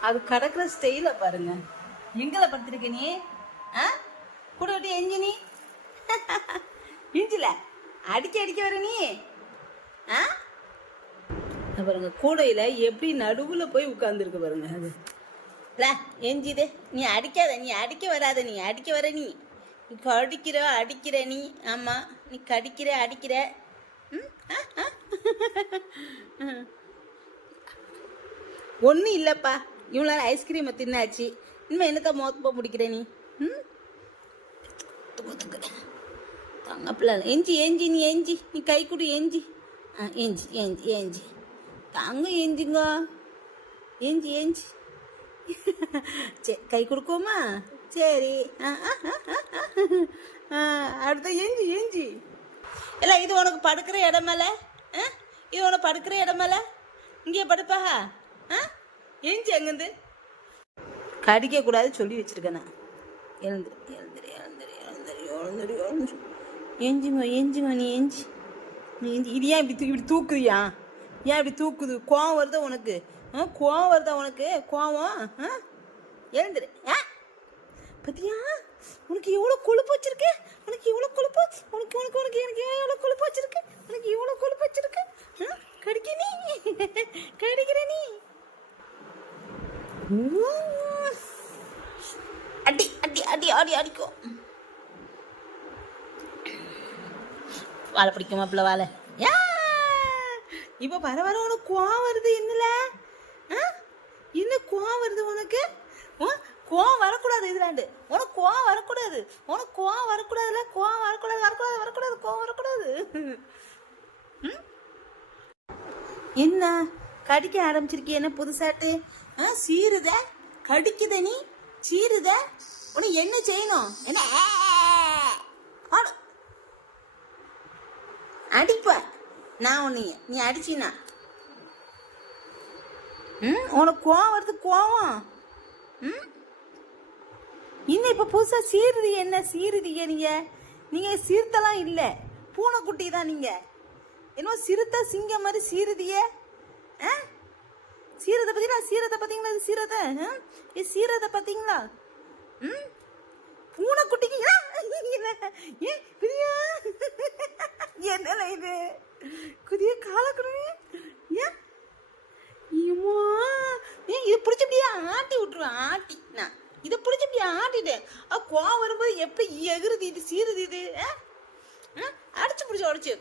அது கடக்கிற ஸ்டைல பாருங்க. எங்களை படுத்திருக்க நீ? ஆ? கூட விட்டு எஞ்சு நீ? இஞ்சில அடிக்க அடிக்க வர நீ? ஆ? பாருங்க கூடையில எப்படி நடுவுல போய் உட்கார்ந்துருக்கு பாருங்க. அது. ல, எஞ்சிதே. நீ அடிக்காத நீ அடிக்க வராத நீ அடிக்க வர நீ. நீ கடிக்கிற அடிக்கிற நீ. ஆமா நீ கடிக்கிற அடிக்கிற. ம்? ஒன்றும் இல்லைப்பா. இவ்வளோ ஐஸ்கிரீமை தின்னாச்சு. இனிமேல் என்னக்கா மோத்தப்போ முடிக்கிற நீ? ம்? தங்க பிள்ளை எஞ்சி எஞ்சி நீ எஞ்சி நீ கை கொடு எஞ்சி ஆ எஞ்சி எஞ்சி எஞ்சி தாங்க எஞ்சிங்க எஞ்சி எஞ்சி சரி கை கொடுக்கோமா? சரி. ஆ, ஆ, அடுத்த எஞ்சி எஞ்சி இல்லை இது உனக்கு படுக்கிற இடமேல ஆ? இது உனக்கு படுக்கிற இடமல்ல? இங்கே படுப்பாக ஆ? எஞ்சி எங்கேருந்து? கடிக்க கூடாது சொல்லி வச்சிருக்கேன் நான். எழுந்துரு எழுந்துரு எழுந்துரு எழுந்துரு எழுந்துரு எழுந்துரு. எஞ்சிமா எஞ்சிமா நீ எஞ்சி நீ எஞ்சி இது ஏன் இப்படி தூ- இப்படி தூக்குதியா ஏன் இப்படி தூக்குது? கோவம் வருதா உனக்கு? ஆ கோவம் வருதா உனக்கு? கோவம்? ஆ? எழுந்துரு. ஆ? பத்தியா? உனக்கு எவ்வளோ கொழுப்பு வச்சிருக்கு? உனக்கு எவ்வளோ கொழுப்பு? உனக்கு உனக்கு உனக்கு எனக்கு எவ்வளோ கொழுப்பு வச்சிருக்கு? உனக்கு எவ்வளோ கொழுப்பு வச்சிருக்கு ஆ? கடிக்க நீ கடிக்கிற நீ உம். அடி அடி அடி அடி அடிக்கும் வாழை பிடிக்குமா பிள்ளை வாழை. யா! இப்ப வர வர உனக்கு கோவம் வருது என்னல? என்ன கோவம் வருது உனக்கு? கோவம் வரக்கூடாது இதுலாண்டு. உனக்கு கோவம் வரக்கூடாது. உனக்கு கோவம் வரக்கூடாதுல? கோவம் வரக்கூடாது வரக்கூடாது வரக்கூடாது கோவம் வரக்கூடாது. ம்? என்ன? கடிக்க ஆரம்பிச்சிருக்கிய என்ன புதுசாட்டு? ஆ சீருத கடிக்குத நீ? சீருத உனக்கு என்ன செய்யணும்? என்ன? அடிப்ப. நான் உன்னைய நீ அடிச்சினா. ம் உனக்கு கோவம் வருது கோவம். ம்? இன்னும் இப்போ புதுசாக சீருதி என்ன சீருதிங்க நீங்கள் நீங்கள் சிறுத்தெல்லாம் இல்லை. பூனைக்குட்டி தான் நீங்கள் என்னமோ சிறுத்தை சிங்கம் மாதிரி சீருதியே சீரத்தை பார்த்தீங்களா இது சீரத ஏ இது பாத்தீங்களா? பார்த்தீங்களா ம் பூனைக்குட்டிக்கு ஆ! என்ன? என்னல இது? குதிய காலக்குருவி ஏன் ஐயம்மா ஏன் இது பிடிச்சி அப்படியே ஆட்டி விட்டுருவேன் ஆட்டி. நான் இதை பிடிச்சி அப்படியே ஆட்டிட்டேன் கோவம் வரும்போது எப்படி எகுறுது இது சீருது இது அடிச்சு பிடிச்சி உடச்சு.